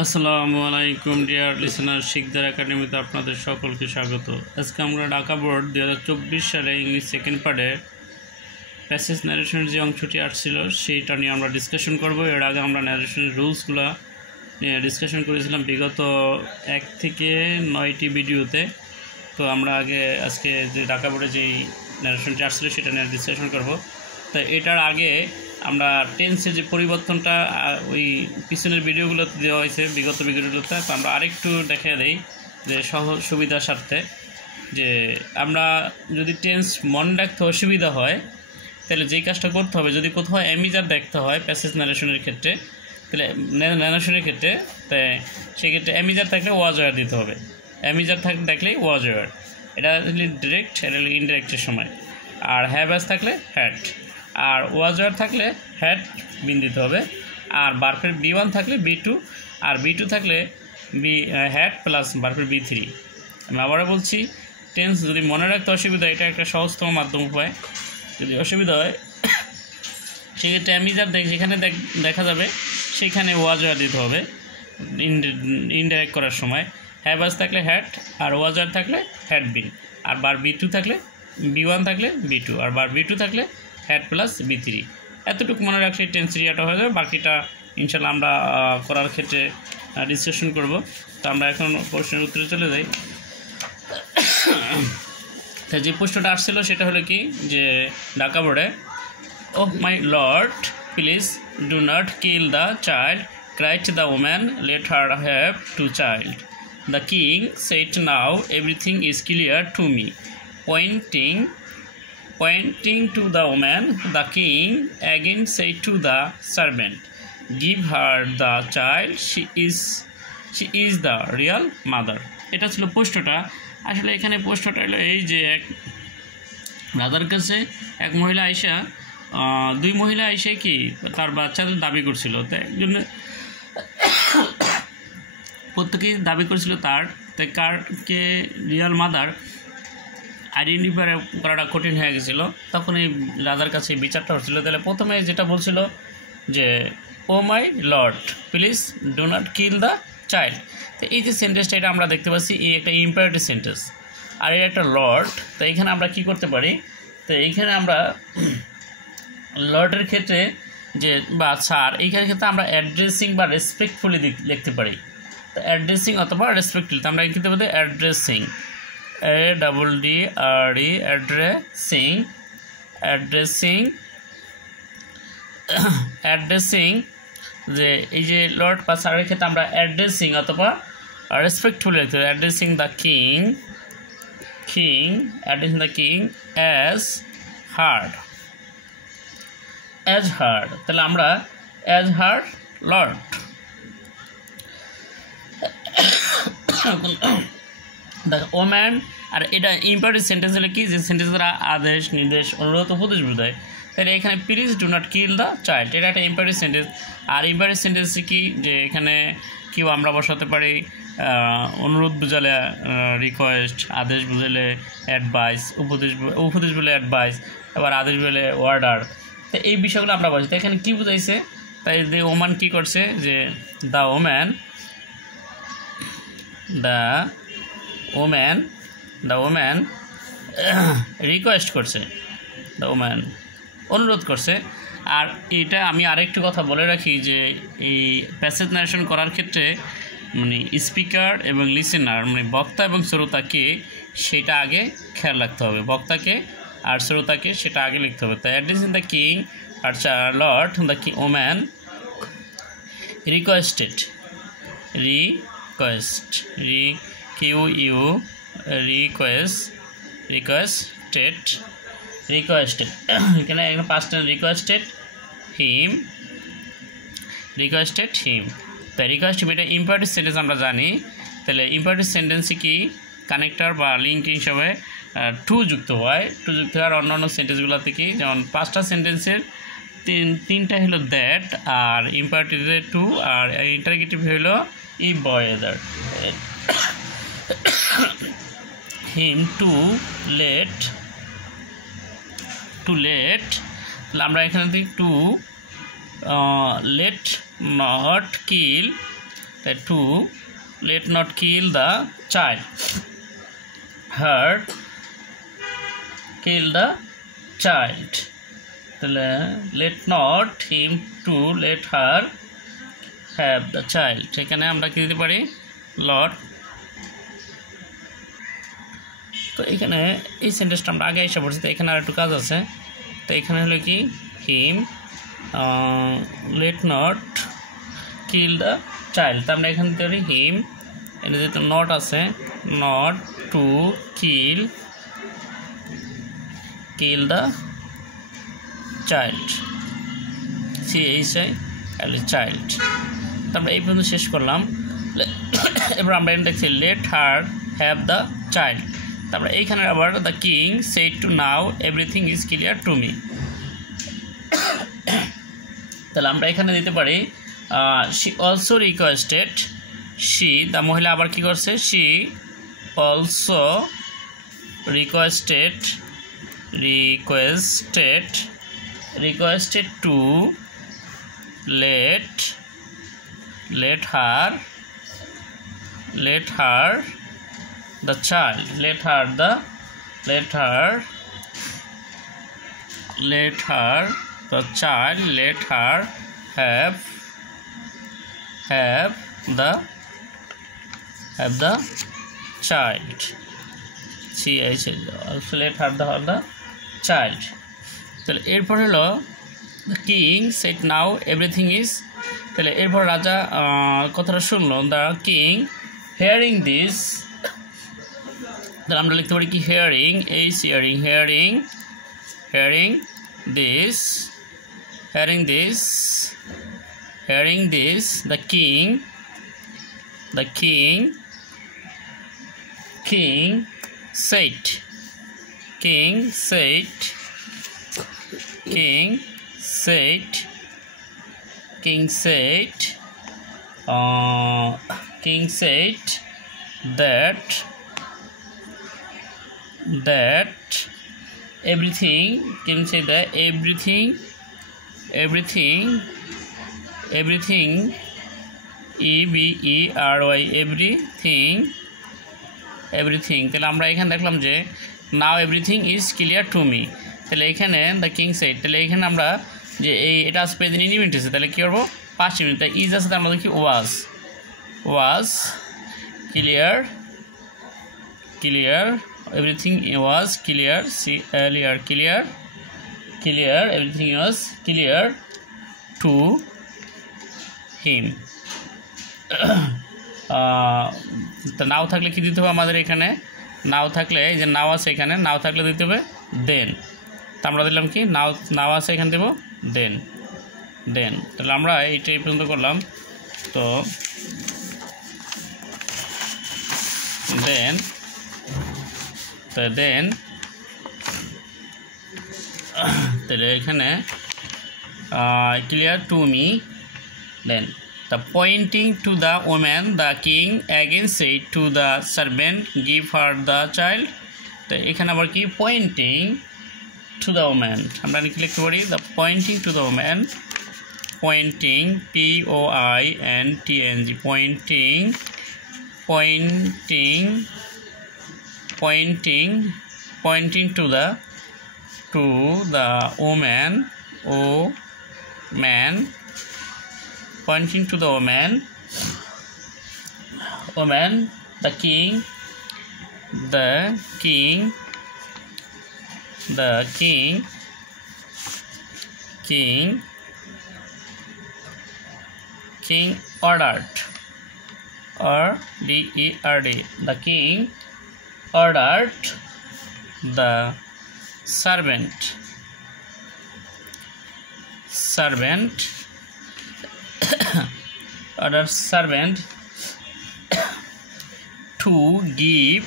আসসালামু আলাইকুম deer listener, Sikdar একাডেমিতে আপনাদের সকলকে স্বাগত। আজকে আমরা ঢাকা বোর্ড 2024 সালে ইংলিশ সেকেন্ড পার্টের প্যাসেজ ন্যারেশনের যে অংশটি আসছিল সেইটা নিয়ে আমরা ডিসকাশন করব। এর আগে আমরা ন্যারেশনের রুলসগুলো নিয়ে ডিসকাশন করেছিলাম বিগত 1 থেকে 9টি ভিডিওতে। তো আমরা আজকে যে ঢাকা বোর্ডে যেই ন্যারেশনটি আসছিল সেটা নিয়ে ডিসকাশন করব। তো এটার আগে আমরা টেন্সের যে পরিবর্তনটা ওই পিছনের ভিডিওগুলোতে দেওয়া হয়েছে, বিগত ভিডিওগুলোতে। তো আমরা আরেকটু দেখা দেই যে সহজ সুবিধার স্বার্থে, যে আমরা যদি টেন্স মনে রাখতে অসুবিধা হয় তাহলে যেই কাজটা করতে হবে, যদি কোথাও অ্যামিজার দেখতে হয় প্যাসেজ ন্যারেশনের ক্ষেত্রে, তাহলে ন্যারেশনের ক্ষেত্রে তাই সেক্ষেত্রে অ্যামিজার থাকলে ওয়াজ ওয়ার দিতে হবে। অ্যামিজার থাকলেই ওয়াজ ওয়ার, এটা ডিরেক্ট, এটা ইনডিরেক্টের সময়। আর হ্যাভ থাকলে হ্যাড, আর ওয়াজ ওয়ার থাকলে হ্যাড বিন দিতে হবে। আর বার্ফের B1 থাকলে B2, আর B2 থাকলে হ্যাড প্লাস বার্ফের B3। আমি আবারও বলছি, টেন্স যদি মনে রাখতে অসুবিধা, এটা একটা সহজতম মাধ্যম উপায়। যদি অসুবিধা হয় সেক্ষেত্রে অ্যামিজার যেখানে দেখা যাবে সেইখানে ওয়াজ ওয়ার দিতে হবে ইনডাইরেক্ট করার সময়। হ্যাভাস থাকলে হ্যাড, আর ওয়াজ ওয়ার থাকলে হ্যাড বিন, আর বার B2 থাকলে B1 থাকলে B2, আর বার B2 থাকলে হ্যাড প্লাস B3। এতটুকু মনে রাখলে টেন্স এরিয়াটা হয়ে যাবে। বাকিটা ইনশাল্লাহ আমরা করার ক্ষেত্রে ডিসকাশন করব। তো আমরা এখন প্রশ্নের উত্তরে চলে যাই। তো যে প্রশ্নটা আসছিল সেটা হলো কি, যে ঢাকা বোর্ডে, "Oh my lord, please do not kill the child," cried the woman, "let her have 2 children." The king said, "Now everything is clear to me." Pointing to the woman, the king again said to the servant, "Give her the child, she is the real mother." এটা ছিল প্রশ্নটা। আসলে এখানে প্রশ্নটা হলো এই যে, এক রাজার কাছে এক মহিলা আইসা, 2 মহিলা আইসে কি তার বাচ্চাদের দাবি করছিল। তো একজনে প্রত্যেকেই দাবি করেছিল তার, তাই কারকে রিয়াল মাদার আইডেন্টিফাই করাটা কঠিন হয়ে গেছিলো। তখন এই রাজার কাছে বিচারটা হচ্ছিল। তাহলে প্রথমে যেটা বলছিল যে, "oh my lord, please do not kill the child." তো এই যে সেন্টেন্সটা, এটা আমরা দেখতে পাচ্ছি এই একটা ইম্পারেটিভ সেন্টেন্স, আর এটা একটা লর্ড। তো এখানে আমরা কি করতে পারি, তো এইখানে আমরা লর্ডের ক্ষেত্রে যে বা স্যার, এইখানের ক্ষেত্রে আমরা অ্যাড্রেসিং বা রেসপেক্টফুলি লিখতে পারি। তো অ্যাড্রেসিং অথবা রেসপেক্টফুলি, তো আমরা লিখতে পারি অ্যাড্রেসিং, ADDRE, অ্যাড্রেসিং। যে এই যে লর্ড বা স্যারের ক্ষেত্রে আমরা অ্যাড্রেসিং অথবা রেসপেক্টফুলি লিখতে পারি। Addressing the king as hard, তাহলে আমরা অ্যাজ হার্ড লর্ড। ওম্যান, আর এটা ইম্পারেটিভ সেন্টেন্স হলে কি, যে সেন্টেন্স দ্বারা আদেশ, নির্দেশ, অনুরোধ, উপদেশ বোঝায়। তাহলে এখানে please do not kill the child, এটা একটা ইম্পারেটিভ সেন্টেন্স। আর ইম্পারেটিভ সেন্টেন্স কি, যে এখানে কেউ আমরা বসাতে পারি অনুরোধ বুঝালে রিকোয়েস্ট, আদেশ বুঝালে অ্যাডভাইস, উপদেশ বলে অ্যাডভাইস, আবার আদেশ বলে অর্ডার। তো এই বিষয়গুলো আমরা বলছি। তো এখানে কী বুঝাইছে, তাই যে ওমান কী করছে, যে দ্য ওম্যান রিকোয়েস্ট করছে, দ্য ওম্যান অনুরোধ করছে। আর এটা আমি আরেকটু কথা বলে রাখি, যে এই প্যাসেজ ন্যারেশন করার ক্ষেত্রে মানে স্পিকার এবং লিসেনার, মানে বক্তা এবং শ্রোতাকে, সেটা আগে খেয়াল রাখতে হবে। বক্তাকে আর শ্রোতাকে সেটা আগে লিখতে হবে। তো অ্যাড্রেসিং দ্য কিং আর lord, the woman requested, requested এখানে পাস্ট টেন্স, রিকোয়েস্টেড হিম। তাই রিকোয়েস্ট এটা ইম্পারেটিভ সেন্টেন্স আমরা জানি। তাহলে ইম্পারেটিভ সেন্টেন্সে কি কানেক্টর বা লিঙ্ক হিসাবে টু যুক্ত হয়। আর অন্যান্য সেন্টেন্সগুলোতে কি, যেমন 5টা সেন্টেন্সের 3টা হলো দ্যাট, আর ইম্পারেটিভে টু, আর ইন্টারগেটিভ হলো ই boy either. Him to let, তাহলে আমরা এখানে দিই to let not kill 2 let not kill the child, hurt kill the child, তাহলে let not him to let her have the child, এখানে আমরা কি দিতে পারি লট। তো এখানে এই সেন্টেন্সটা আমরা আগে এসে পড়ছি, তো এখানে আর একটু কাজ আছে। তো এখানে হলো কি হিম let not kill the child, তো আমরা এখানে দিতে পারি হিম, এটা যেহেতু নট আছে not to kill the child, child। তো আমরা এই পর্যন্ত শেষ করলাম। এবার আমরা এটা দেখছি let her have the child, তারপরে এইখানে আবার the king said to now everything is clear to me, তাহলে আমরা এখানে দিতে পারি she also requested, she the মহিলা আবার কি করছে she also requested to let her the child, let her the child, let her have the child, she also let her the child। তাহলে এরপর হলো the king said now everything is, তাহলে এরপর রাজা কথাটা শুনলো, the king hearing this, তাহলে আমরা লিখতে পারি কি hearing this the king said that everything, can you say that everything everything, তাহলে আমরা এখানে দেখলাম যে now everything is clear to me, তাহলে এখানে the king said, তাহলে এখানে আমরা যে এই এটা আছে প্রেজেন্ট ইনডিফিনিট, তাহলে কি করব পাস্ট ইনডিফিনিট, তাই ইজ আছে, তার মধ্যে কি was clear everything was clear, everything was clear to him। তো নাও থাকলে কি দিতে হবে আমাদের, এখানে নাও থাকলে এই যে নাও আছে, এখানে নাও থাকলে দিতে হবে দেন, তো আমরা দিলাম কি নাও আছে, এখানে দেব দেন। তাহলে আমরা এইটা এই পর্যন্ত করলাম। তো দেন তাহলে এখানে clear to me, then the pointing to the woman the king again said to the servant give her the child, তো এখানে আবার কি pointing to the woman, আমরা কি লিখতে পারি the pointing to the woman, pointing POINTING pointing to the woman pointing to the woman the king ordered, the king ordered the servant to give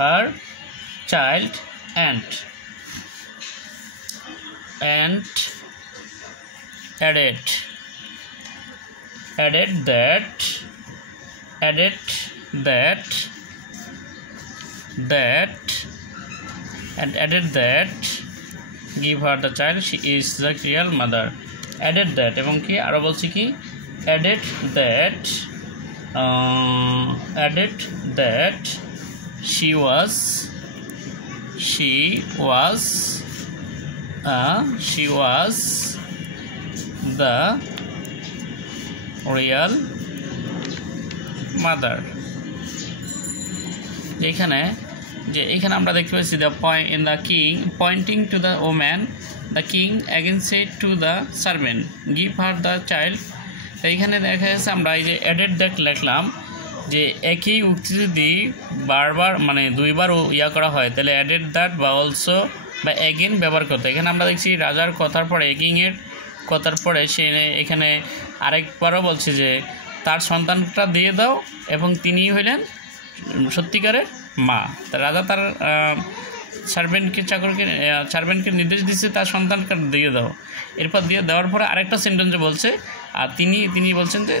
her child, and added that and added that give her the child, she is the real mother. Added that এবং কি আরো বলছি কি added that she was the real mother. এখানে আমরা দেখতে পাচ্ছি the point in the king pointing to the woman, the king again said to the servant, give her the child. তো এখানে দেখা যাচ্ছে আমরা এই যে added that লিখলাম যে একই উক্তি যদি বারবার মানে দুইবার করা হয় তাহলে added that বা also বা again ব্যবহার করতে। এখানে আমরা দেখছি রাজার কথার পরে এর কথার পরে সে এখানে আরেকবারও বলছে যে তার সন্তানটা দিয়ে দাও এবং তিনি হইলেন সত্যিকারের মা। তা রাজা তার সার্ভেন্টকে নির্দেশ দিচ্ছে তার সন্তানকে দিয়ে দাও। এরপর দিয়ে দেওয়ার পরে আরেকটা সেন্টেন্সে বলছে আর তিনি বলছেন যে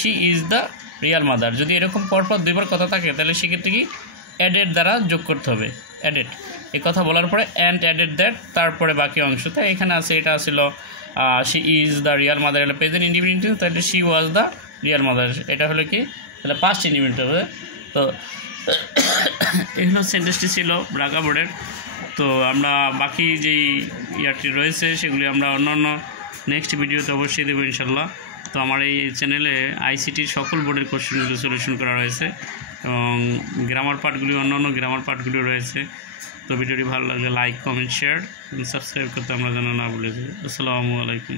she is the Real mother. যদি এরকম পরপর দুইবার কথা থাকে তাহলে সেক্ষেত্রে কি অ্যাডেড দ্বারা যোগ করতে হবে, অ্যাডেড। এই কথা বলার পরে অ্যান্ড অ্যাডেড দ্যাট তারপরে বাকি অংশতে এখানে আছে এটা ছিল she is the Real mother, এটা প্রেজেন্ট ইন্ডিপেন্ডেন্ট, তাহলে she was the Real mother, এটা হলো কি তাহলে পাস্ট ইন্ডিপেন্ডেন্ট হবে। তো এই হলো সেন্টেন্সটি ছিল ব্রাকা বোর্ডের। তো আমরা বাকি যেই ইয়ারটি রয়েছে সেগুলি আমরা অন্য নেক্সট ভিডিওতে অবশ্যই দেবো ইনশাল্লাহ। তো আমার এই চ্যানেলে আইসিটির সকল বোর্ডের কোশ্চেনগুলো সলিউশন করা রয়েছে এবং গ্রামার পার্টগুলি অন্য গ্রামার পার্টগুলি রয়েছে। তো ভিডিওটি ভালো লাগলে লাইক, কমেন্ট, শেয়ার এবং সাবস্ক্রাইব করতে আমরা যেন না ভুলে যাই। আসসালামু আলাইকুম।